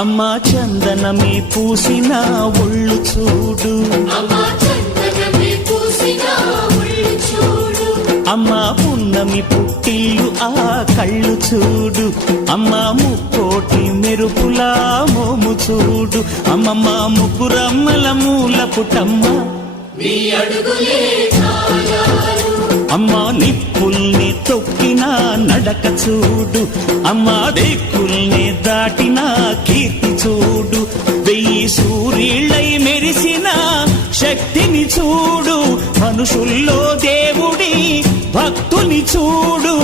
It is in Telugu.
అమ్మా చందనమే పూసిన ఒళ్ళు చూడు, అమ్మా పున్నమి పుట్టిల్లు ఆ కళ్ళు చూడు, అమ్మా ముక్కోటి మెరుపులా మోము చూడు, అమ్మమ్మ ముగ్గురమ్మల మూల పుటమ్మ అమ్మా నిప్పుల్ని తొక్కిన నడక చూడు, అమ్మా దిక్కుల్ని దాటిన కీర్తి చూడు, 1000 సూర్యుళ్ళై మెరిసిన శక్తిని చూడు, మనుషుల్లో దేవుడి భక్తుని చూడు.